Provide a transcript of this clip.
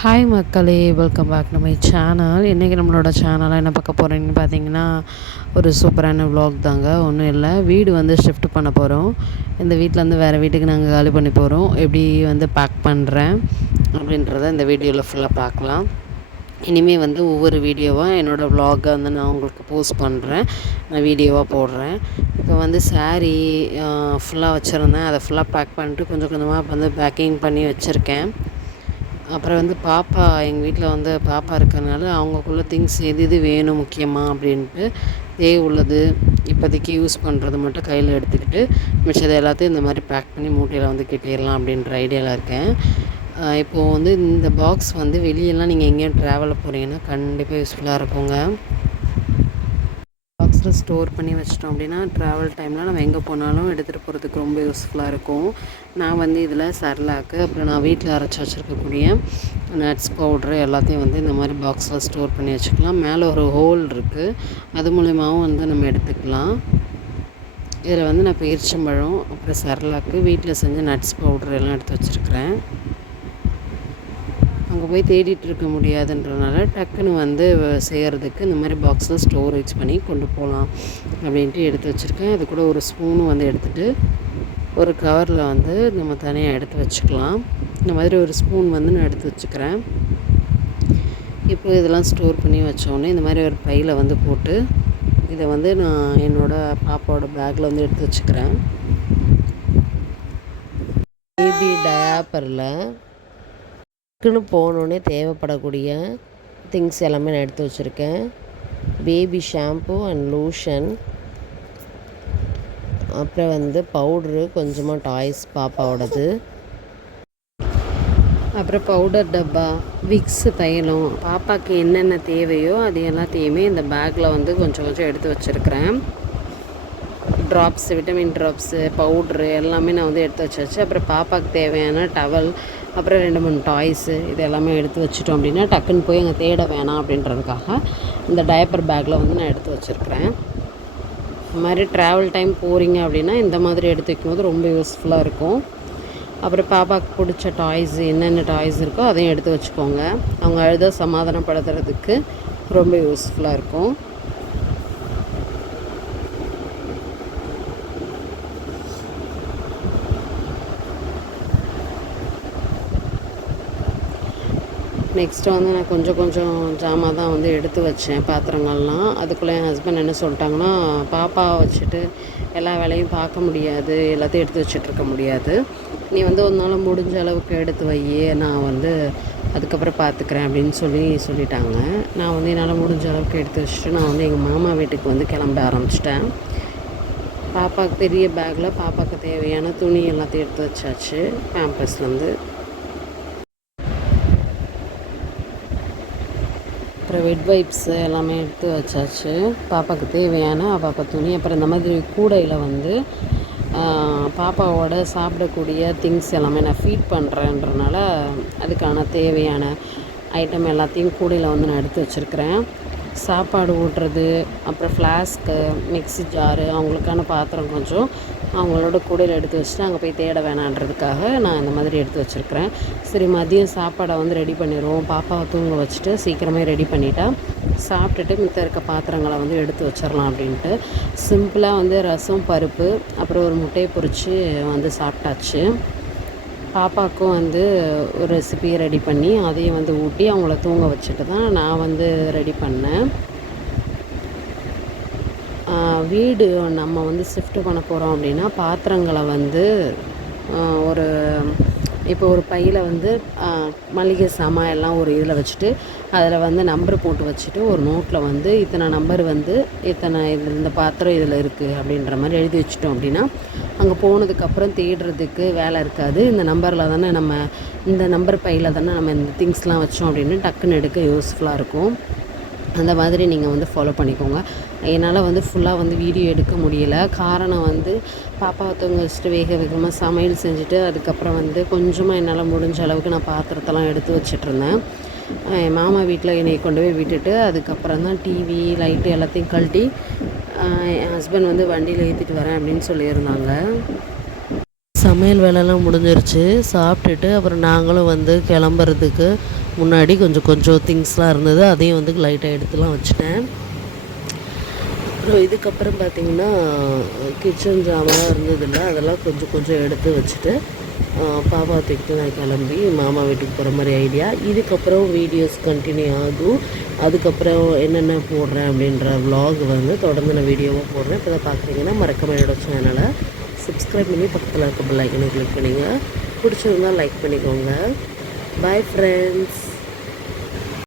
Hi மக்களே, welcome back to my channel. இன்றைக்கி நம்மளோட சேனலில் என்ன பார்க்க போகிறீங்கன்னு பார்த்தீங்கன்னா, ஒரு சூப்பரான vlog தாங்க. ஒன்றும் இல்லை, வீடு வந்து ஷிஃப்ட் பண்ண போகிறோம். இந்த வீட்டிலேருந்து வேறு வீட்டுக்கு நாங்கள் காலி பண்ணி போகிறோம். எப்படி வந்து பேக் பண்ணுறேன் அப்படின்றத இந்த வீடியோவில் ஃபுல்லாக பார்க்கலாம். இனிமேல் வந்து ஒவ்வொரு வீடியோவாக என்னோடய vlog-ஐ வந்து நான் உங்களுக்கு போஸ்ட் பண்ணுறேன், நான் வீடியோவாக போடுறேன். இப்போ வந்து சாரீ ஃபுல்லாக வச்சுருந்தேன், அதை ஃபுல்லாக பேக் பண்ணிட்டு கொஞ்சம் கொஞ்சமாக வந்து பேக்கிங் பண்ணி வச்சுருக்கேன். அப்புறம் வந்து பாப்பா, எங்கள் வீட்டில் வந்து பாப்பா இருக்கிறனால அவங்களுக்குள்ள திங்ஸ் எது எது வேணும் முக்கியமாக அப்படின்ட்டு உள்ளது இப்போதைக்கு யூஸ் பண்ணுறது மட்டும் கையில் எடுத்துக்கிட்டு மிச்சது எல்லாத்தையும் இந்த மாதிரி பேக் பண்ணி மூட்டையில் வந்து கட்டிடலாம் அப்படின்ற ஐடியாவில் இருக்கேன். இப்போது வந்து இந்த பாக்ஸ் வந்து வெளியெல்லாம் நீங்கள் எங்கேயும் ட்ராவலில் போகிறீங்கன்னா கண்டிப்பாக யூஸ்ஃபுல்லாக இருக்குங்க. பாக்ஸில் ஸ்டோர் பண்ணி வச்சிட்டோம் அப்படின்னா ட்ராவல் டைமில் நம்ம எங்கே போனாலும் எடுத்துகிட்டு போகிறதுக்கு ரொம்ப யூஸ்ஃபுல்லாக இருக்கும். நான் வந்து இதில் சர்லாக்கு, அப்புறம் நான் வீட்டில் அரைச்சி வச்சுருக்கக்கூடிய நட்ஸ் பவுட்ரு எல்லாத்தையும் வந்து இந்த மாதிரி பாக்ஸில் ஸ்டோர் பண்ணி வச்சுக்கலாம். மேலே ஒரு ஹோல் இருக்குது, அது மூலிமாவும் வந்து நம்ம எடுத்துக்கலாம். இதில் வந்து நான் பேரிச்சம்பழம், அப்புறம் சர்லாக்கு, வீட்டில் செஞ்ச நட்ஸ் பவுட்ரு எல்லாம் எடுத்து வச்சுருக்கிறேன். அங்கே போய் தேடிட்டு இருக்க முடியாதுன்றனால டக்குன்னு வந்து செய்கிறதுக்கு இந்த மாதிரி பாக்ஸில் ஸ்டோரேஜ் பண்ணி கொண்டு போகலாம் அப்படின்ட்டு எடுத்து வச்சுருக்கேன். அது கூட ஒரு ஸ்பூனும் வந்து எடுத்துகிட்டு ஒரு கவரில் வந்து நம்ம தனியாக எடுத்து வச்சுக்கலாம். இந்த மாதிரி ஒரு ஸ்பூன் வந்து நான் எடுத்து வச்சுக்கிறேன். இப்போ இதெல்லாம் ஸ்டோர் பண்ணி வச்சோடனே இந்த மாதிரி ஒரு பையில் வந்து போட்டு இதை வந்து நான் என்னோடய பாப்பாவோட பேக்கில் வந்து எடுத்து வச்சுக்கிறேன். பேபி டயாப்பரில் டக்குன்னு போனோடனே தேவைப்படக்கூடிய திங்ஸ் எல்லாமே நான் எடுத்து வச்சுருக்கேன். பேபி ஷாம்பு அண்ட் லோஷன், அப்புறம் வந்து பவுட்ரு, கொஞ்சமாக டாய்ஸ் பாப்பாவோடது, அப்புறம் பவுடர் டப்பா, விக்ஸு, தைலம், பாப்பாவுக்கு என்னென்ன தேவையோ அது எல்லாத்தையுமே இந்த பேக்கில் வந்து கொஞ்சம் கொஞ்சம் எடுத்து வச்சுருக்கிறேன். ட்ராப்ஸு, விட்டமின் ட்ராப்ஸு, பவுட்ரு எல்லாமே நான் வந்து எடுத்து வச்சாச்சு. அப்புறம் பாப்பாவுக்கு தேவையான டவல், அப்புறம் 2-3 டாய்ஸு, இது எல்லாமே எடுத்து வச்சிட்டோம் அப்படின்னா டக்குன்னு போய் அங்கே தேட வேணாம் அப்படின்றதுக்காக இந்த டயப்பர் பேக்கில் வந்து நான் எடுத்து வச்சுருக்கிறேன். இந்த மாதிரி ட்ராவல் டைம் போகிறீங்க அப்படின்னா இந்த மாதிரி எடுத்து வைக்கும்போது ரொம்ப யூஸ்ஃபுல்லாக இருக்கும். அப்புறம் பாப்பாவுக்கு பிடிச்ச டாய்ஸு, என்னென்ன டாய்ஸ் இருக்கோ அதையும் எடுத்து வச்சுக்கோங்க. அவங்க அழுத சமாதானப்படுத்துறதுக்கு ரொம்ப யூஸ்ஃபுல்லாக இருக்கும். நெக்ஸ்ட்டு வந்து நான் கொஞ்சம் கொஞ்சம் ஜாமான் தான் வந்து எடுத்து வச்சேன், பாத்திரங்கள்லாம். அதுக்குள்ளே என் ஹஸ்பண்ட் என்ன சொல்லிட்டாங்கன்னா, பாப்பாவை வச்சுட்டு எல்லா வேலையும் பார்க்க முடியாது, எல்லாத்தையும் எடுத்து வச்சுட்ருக்க முடியாது, நீ வந்து ஒரு நாள் முடிஞ்ச அளவுக்கு எடுத்து வை, நான் வந்து அதுக்கப்புறம் பார்த்துக்கிறேன் அப்படின்னு சொல்லிட்டாங்க. நான் வந்து என்னால் முடிஞ்ச அளவுக்கு எடுத்து வச்சுட்டு நான் வந்து எங்கள் மாமா வீட்டுக்கு வந்து கிளம்ப ஆரம்பிச்சிட்டேன். பாப்பாவுக்கு பெரிய பேக்கில் பாப்பாவுக்கு தேவையான துணி எல்லாத்தையும் எடுத்து வச்சாச்சு. பேம்பர்ஸ்லேருந்து அப்புறம் வெட் வைப்ஸு எல்லாமே எடுத்து வச்சாச்சு. பாப்பாவுக்கு தேவையான பாப்பா துணி, அப்புறம் இந்த மாதிரி கூடையில் வந்து பாப்பாவோட சாப்பிடக்கூடிய திங்ஸ் எல்லாமே நான் ஃபீட் பண்ணுறேன்றனால அதுக்கான தேவையான ஐட்டம் எல்லாத்தையும் கூடையில் வந்து நான் எடுத்து வச்சுருக்கிறேன். சாப்பாடு ஊட்டுறது, அப்புறம் ஃப்ளாஸ்க்கு, மிக்ஸி ஜாரு, அவங்களுக்கான பாத்திரம் கொஞ்சம் அவங்களோட கூடையில் எடுத்து வச்சுட்டு அங்கே போய் தேட வேணான்றதுக்காக நான் இந்த மாதிரி எடுத்து வச்சுருக்கிறேன். சரி, மதியம் சாப்பாடை வந்து ரெடி பண்ணிடுவோம், பாப்பாவை தூங்க வச்சுட்டு சீக்கிரமே ரெடி பண்ணிட்டா சாப்பிட்டுட்டு மித்த இருக்க பாத்திரங்களை வந்து எடுத்து வச்சிடலாம் அப்படின்ட்டு சிம்பிளாக வந்து ரசம், பருப்பு, அப்புறம் ஒரு முட்டையை பொரித்து வந்து சாப்பிட்டாச்சு. பாப்பாவுக்கும் வந்து ஒரு ரெசிபியை ரெடி பண்ணி அதையும் வந்து ஊட்டி அவங்கள தூங்க வச்சுட்டு தான் நான் வந்து ரெடி பண்ணேன். வீடு நம்ம வந்து ஷிஃப்ட் பண்ண போகிறோம் அப்படின்னா பாத்திரங்களை வந்து ஒரு இப்போ ஒரு பையில் வந்து மளிகை சாமான் எல்லாம் ஒரு இதில் வச்சுட்டு அதில் வந்து நம்பர் போட்டு வச்சுட்டு ஒரு நோட்டில் வந்து இத்தனை நம்பர் வந்து இத்தனை இந்த பாத்திரம் இதில் இருக்குது அப்படின்ற மாதிரி எழுதி வச்சிட்டோம் அப்படின்னா அங்கே போனதுக்கப்புறம் தேடுறதுக்கு வேலை இருக்காது. இந்த நம்பரில் தானே நம்ம இந்த நம்பர் பையில் தானே நம்ம இந்த திங்ஸ்லாம் வச்சோம் அப்படின்னு டக்குன்னு எடுக்க யூஸ்ஃபுல்லாக இருக்கும். அந்த மாதிரி நீங்கள் வந்து ஃபாலோ பண்ணிக்கோங்க. என்னால் வந்து ஃபுல்லாக வந்து வீடியோ எடுக்க முடியலை. காரணம் வந்து பாப்பாவை தூங்க வச்சுட்டு வேக வேகமாக சமையல் செஞ்சுட்டு அதுக்கப்புறம் வந்து கொஞ்சமாக என்னால் முடிஞ்ச அளவுக்கு நான் பாத்திரத்தெல்லாம் எடுத்து வச்சிட்ருந்தேன். என் மாமா வீட்டில் என்னை கொண்டு போய் விட்டுட்டு அதுக்கப்புறம் தான் டிவி, லைட்டு எல்லாத்தையும் கழட்டி என் ஹஸ்பண்ட் வந்து வண்டியில் ஏற்றிட்டு வரேன் அப்படின்னு சொல்லியிருந்தாங்க. சமையல் வேலைலாம் முடிஞ்சிருச்சு. சாப்பிட்டுட்டு அப்புறம் நாங்களும் வந்து கிளம்புறதுக்கு முன்னாடி கொஞ்சம் திங்ஸ்லாம் இருந்தது. அதையும் வந்து லைட்டாக எடுத்துலாம் வச்சுட்டேன். அப்புறம் இதுக்கப்புறம் பார்த்திங்கன்னா கிச்சன் ஜாமான்லாம் இருந்ததில்ல, அதெல்லாம் கொஞ்சம் எடுத்து வச்சுட்டு பாப்பா தூக்கிட்டு நான் கிளம்பி மாமா வீட்டுக்கு போகிற மாதிரி ஐடியா. இதுக்கப்புறம் வீடியோஸ் கண்டினியூ ஆகும். அதுக்கப்புறம் என்னென்ன போடுறேன் அப்படின்ற விலாக் வந்து தொடர்ந்து நான் வீடியோவாக போடுறேன். இப்போ தான் பார்க்குறீங்கன்னா மறக்காம என்னோடய சேனலை சப்ஸ்கிரைப் பண்ணி பக்கத்தில் இருக்க பெல் ஐக்கனை கிளிக் பண்ணிங்க. பிடிச்சிருந்தால் லைக் பண்ணிக்கோங்க. Bye friends.